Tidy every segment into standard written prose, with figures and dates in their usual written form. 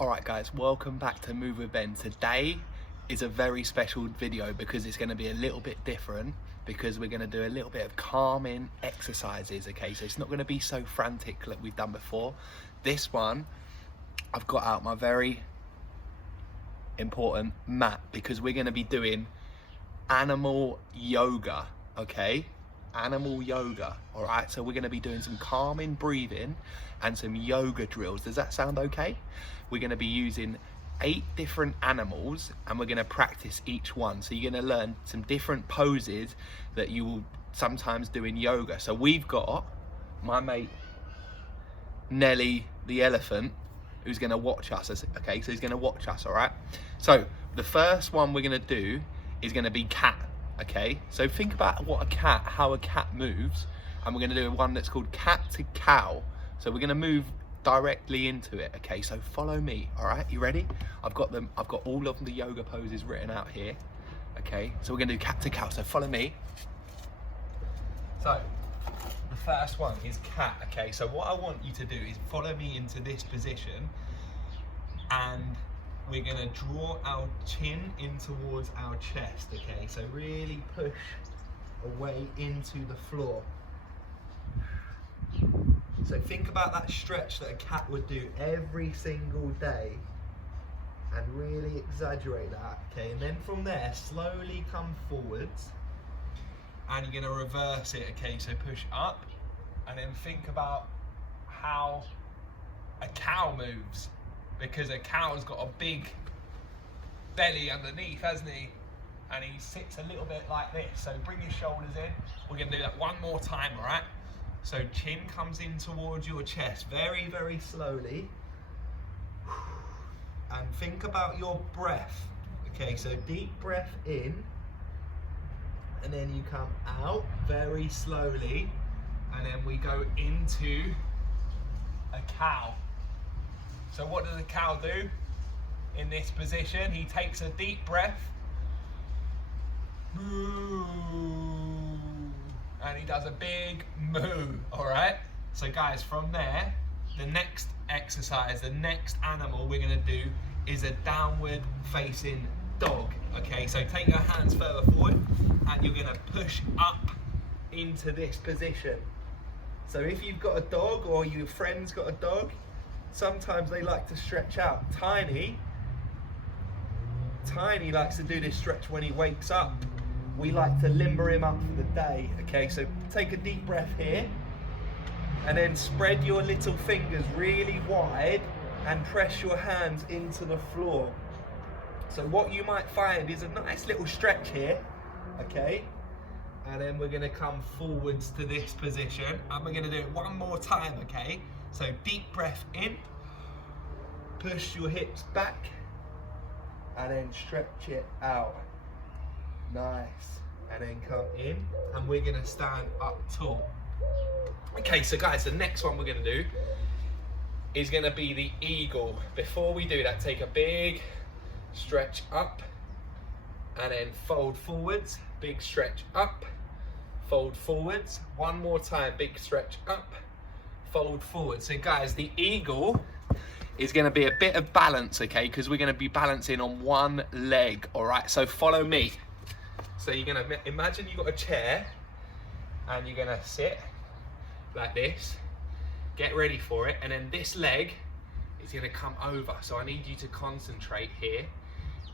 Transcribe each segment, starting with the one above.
Alright guys, welcome back to Move with Ben. Today is a very special video because it's going to be a little bit different, because we're going to do a little bit of calming exercises, okay? So it's not going to be so frantic like we've done before. This one, I've got out my very important mat because we're going to be doing animal yoga, okay? Animal yoga, all right? So we're going to be doing some calming breathing and some yoga drills. Does that sound okay? We're going to be using 8 different animals and we're going to practice each one. So you're going to learn some different poses that you will sometimes do in yoga. So we've got my mate Nelly the elephant who's going to watch us, okay? So he's going to watch us, all right? So the first one we're going to do is going to be cat. Okay, so think about how a cat moves, and we're going to do one that's called cat to cow. So we're going to move directly into it. Okay, so follow me. All right, you ready? I've got all of the yoga poses written out here. Okay, so we're going to do cat to cow. So follow me. So the first one is cat. Okay, so what I want you to do is follow me into this position, and we're going to draw our chin in towards our chest, okay? So really push away into the floor. So think about that stretch that a cat would do every single day and really exaggerate that, okay? And then from there, slowly come forwards and you're going to reverse it, okay? So push up and then think about how a cow moves, because a cow's got a big belly underneath, hasn't he? And he sits a little bit like this. So bring your shoulders in. We're going to do that one more time, all right? So chin comes in towards your chest, very, very slowly. And think about your breath. Okay, so deep breath in. And then you come out very slowly. And then we go into a cow. So what does a cow do in this position? He takes a deep breath and he does a big moo, all right? So guys, from there, the next exercise, the next animal we're gonna do is a downward facing dog, okay? So take your hands further forward and you're gonna push up into this position. So if you've got a dog or your friend's got a dog, sometimes they like to stretch out. Tiny likes to do this stretch when he wakes up. We like to limber him up for the day, okay? So take a deep breath here and then spread your little fingers really wide and press your hands into the floor. So what you might find is a nice little stretch here, okay? And then we're gonna come forwards to this position and we're gonna do it one more time, okay? So deep breath in, push your hips back, and then stretch it out. Nice. And then come in, and we're gonna stand up tall. Okay, so guys, the next one we're gonna do is gonna be the eagle. Before we do that, take a big stretch up, and then fold forwards, big stretch up, fold forwards. One more time, big stretch up, fold forward. So guys, the eagle is going to be a bit of balance, okay? Because we're going to be balancing on one leg, all right? So follow me. So you're going to imagine you've got a chair and you're going to sit like this. Get ready for it. And then this leg is going to come over. So I need you to concentrate here.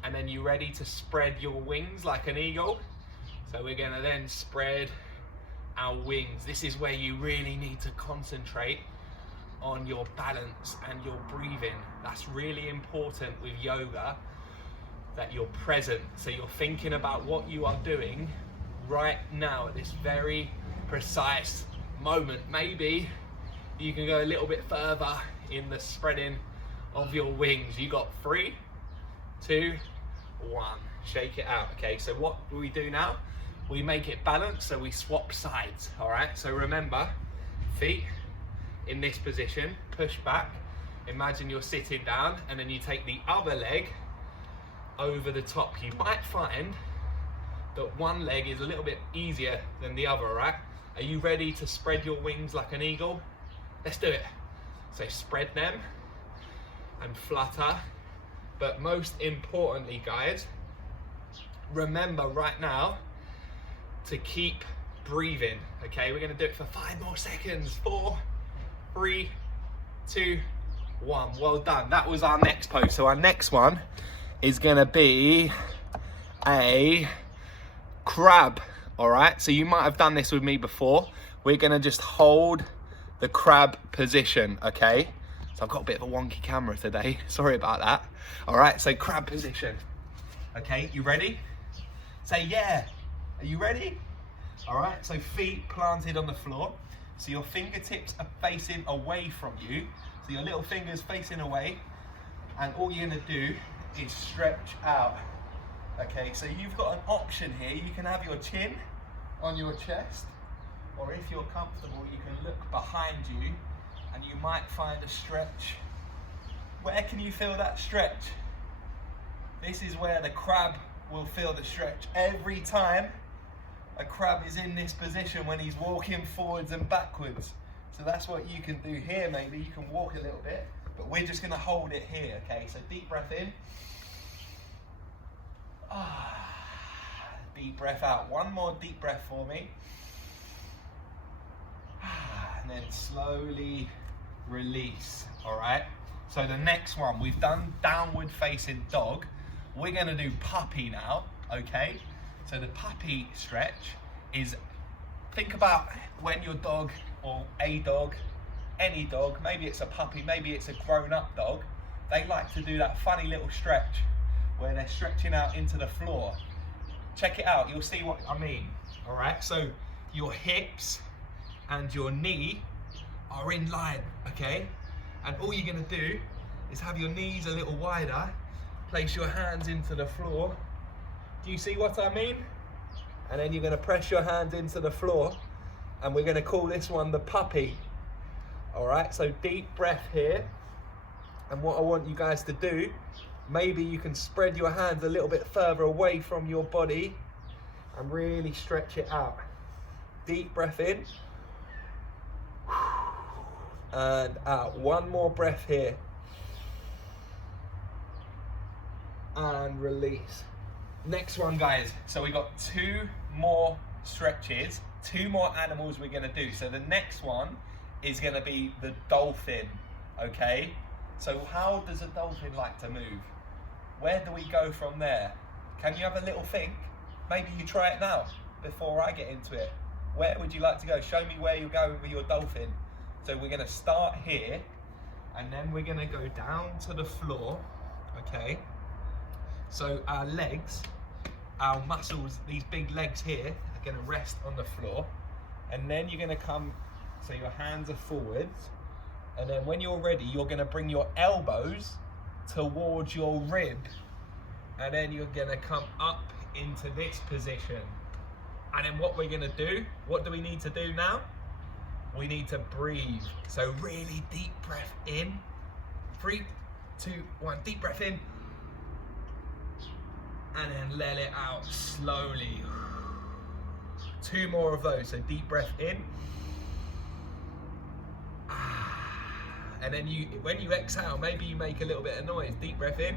And then you're ready to spread your wings like an eagle. So we're going to then spread our wings. This is where you really need to concentrate on your balance and your breathing. That's really important with yoga, that you're present. So you're thinking about what you are doing right now at this very precise moment. Maybe you can go a little bit further in the spreading of your wings. You got 3, 2, 1. Shake it out, okay? So what do we do now? We make it balanced, so we swap sides, all right? So remember, feet in this position, push back. Imagine you're sitting down and then you take the other leg over the top. You might find that one leg is a little bit easier than the other, right? Are you ready to spread your wings like an eagle? Let's do it. So spread them and flutter. But most importantly, guys, remember right now to keep breathing, okay? We're gonna do it for 5 more seconds. 4, 3, 2, 1. Well done. That was our next pose. So our next one is gonna be a crab, all right? So you might have done this with me before. We're gonna just hold the crab position, okay? So I've got a bit of a wonky camera today. Sorry about that. All right, so crab position. Okay, you ready? Say yeah. Are you ready? All right, so feet planted on the floor. So your fingertips are facing away from you. So your little fingers facing away. And all you're gonna do is stretch out. Okay, so you've got an option here. You can have your chin on your chest, or if you're comfortable, you can look behind you and you might find a stretch. Where can you feel that stretch? This is where the crab will feel the stretch. Every time a crab is in this position when he's walking forwards and backwards. So that's what you can do here. Maybe you can walk a little bit, but we're just gonna hold it here, okay? So deep breath in. Deep breath out. One more deep breath for me. And then slowly release, all right? So the next one, we've done downward facing dog. We're gonna do puppy now, okay? So the puppy stretch is, think about when your dog, or a dog, any dog, maybe it's a puppy, maybe it's a grown-up dog, they like to do that funny little stretch where they're stretching out into the floor. Check it out, you'll see what I mean, all right? So your hips and your knee are in line, okay? And all you're gonna do is have your knees a little wider, place your hands into the floor. Do you see what I mean? And then you're gonna press your hands into the floor, and we're gonna call this one the puppy. All right, so deep breath here. And what I want you guys to do, maybe you can spread your hands a little bit further away from your body and really stretch it out. Deep breath in. And out. One more breath here. And release. Next one, guys. So we got 2 more stretches, 2 more animals we're gonna do. So the next one is gonna be the dolphin, okay? So how does a dolphin like to move? Where do we go from there? Can you have a little think? Maybe you try it now before I get into it. Where would you like to go? Show me where you're going with your dolphin. So we're gonna start here, and then we're gonna go down to the floor, okay? So our legs, our muscles, these big legs here are gonna rest on the floor, and then you're gonna come, so your hands are forwards, and then when you're ready, you're gonna bring your elbows towards your rib, and then you're gonna come up into this position. And then what we're gonna do, what do we need to do now? We need to breathe. So really deep breath in. 3, 2, 1, deep breath in. And then let it out slowly. 2 more of those, so deep breath in. And then when you exhale, maybe you make a little bit of noise. Deep breath in.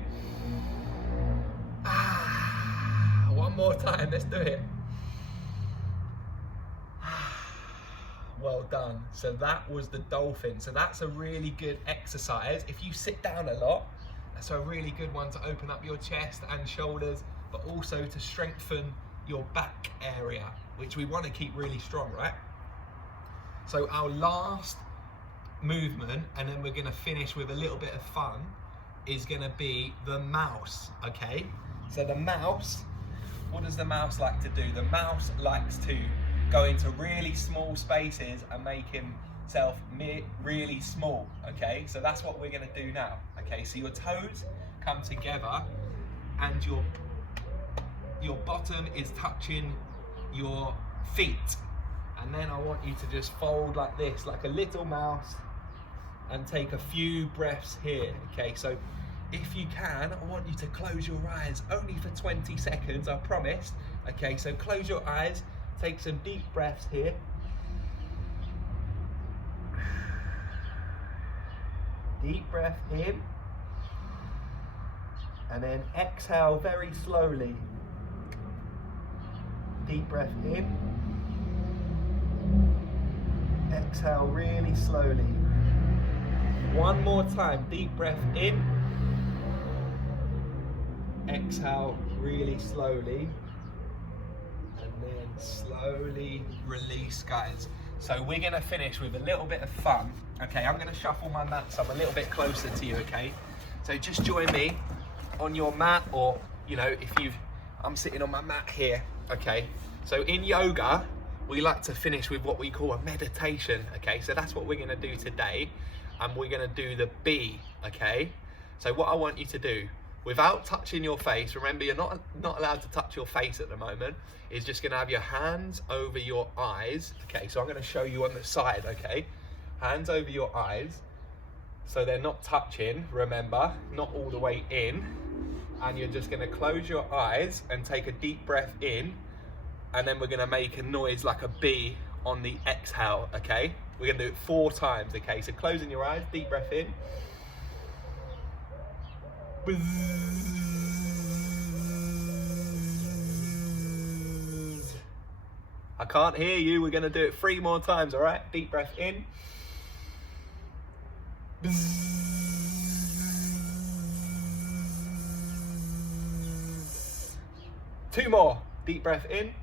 One more time, let's do it. Well done. So that was the dolphin. So that's a really good exercise. If you sit down a lot, that's a really good one to open up your chest and shoulders, but also to strengthen your back area, which we want to keep really strong, right? So our last movement, and then we're going to finish with a little bit of fun, is going to be the mouse, okay? So the mouse, what does the mouse like to do? The mouse likes to go into really small spaces and make himself really small, okay? So that's what we're gonna do now, okay? So your toes come together and your bottom is touching your feet. And then I want you to just fold like this, like a little mouse, and take a few breaths here, okay? So if you can, I want you to close your eyes, only for 20 seconds, I promise. Okay, so close your eyes, take some deep breaths here. Deep breath in. And then exhale very slowly. Deep breath in. Exhale really slowly. One more time, deep breath in. Exhale really slowly. And then slowly release, guys. So we're gonna finish with a little bit of fun. Okay, I'm gonna shuffle my mats. I'm a little bit closer to you, okay? So just join me on your mat, or, you know, I'm sitting on my mat here, okay? So in yoga, we like to finish with what we call a meditation, okay? So that's what we're gonna do today. And we're gonna do the B, okay? So what I want you to do, without touching your face, remember you're not allowed to touch your face at the moment, is just gonna have your hands over your eyes, okay? So I'm gonna show you on the side, okay? Hands over your eyes, so they're not touching, remember, not all the way in. And you're just gonna close your eyes and take a deep breath in, and then we're gonna make a noise like a B on the exhale, okay? We're gonna do it 4 times, okay? So closing your eyes, deep breath in. I can't hear you, we're gonna do it 3 more times, all right? Deep breath in. 2 more, deep breath in.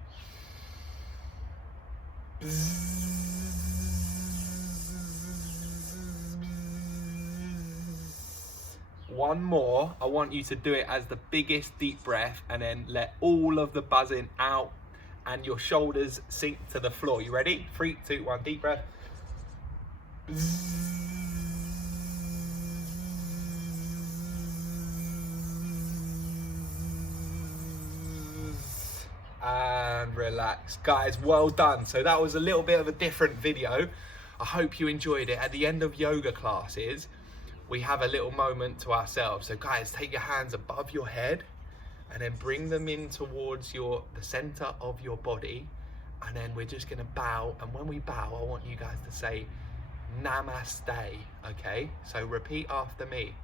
1 more. I want you to do it as the biggest deep breath, and then let all of the buzzing out and your shoulders sink to the floor. You ready? 3, 2, 1, deep breath. And relax. Guys, well done. So that was a little bit of a different video. I hope you enjoyed it. At the end of yoga classes, we have a little moment to ourselves. So guys, take your hands above your head and then bring them in towards the center of your body. And then we're just gonna bow. And when we bow, I want you guys to say namaste, okay? So repeat after me.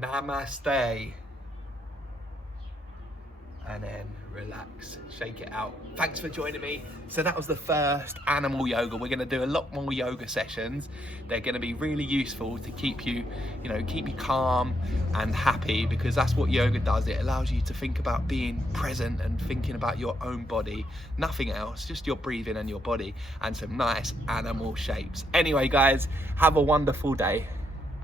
Namaste. And then relax, shake it out. Thanks for joining me. So that was the first animal yoga. We're gonna do a lot more yoga sessions. They're gonna be really useful to keep you calm and happy, because that's what yoga does. It allows you to think about being present and thinking about your own body, nothing else, just your breathing and your body, and some nice animal shapes. Anyway, guys, have a wonderful day.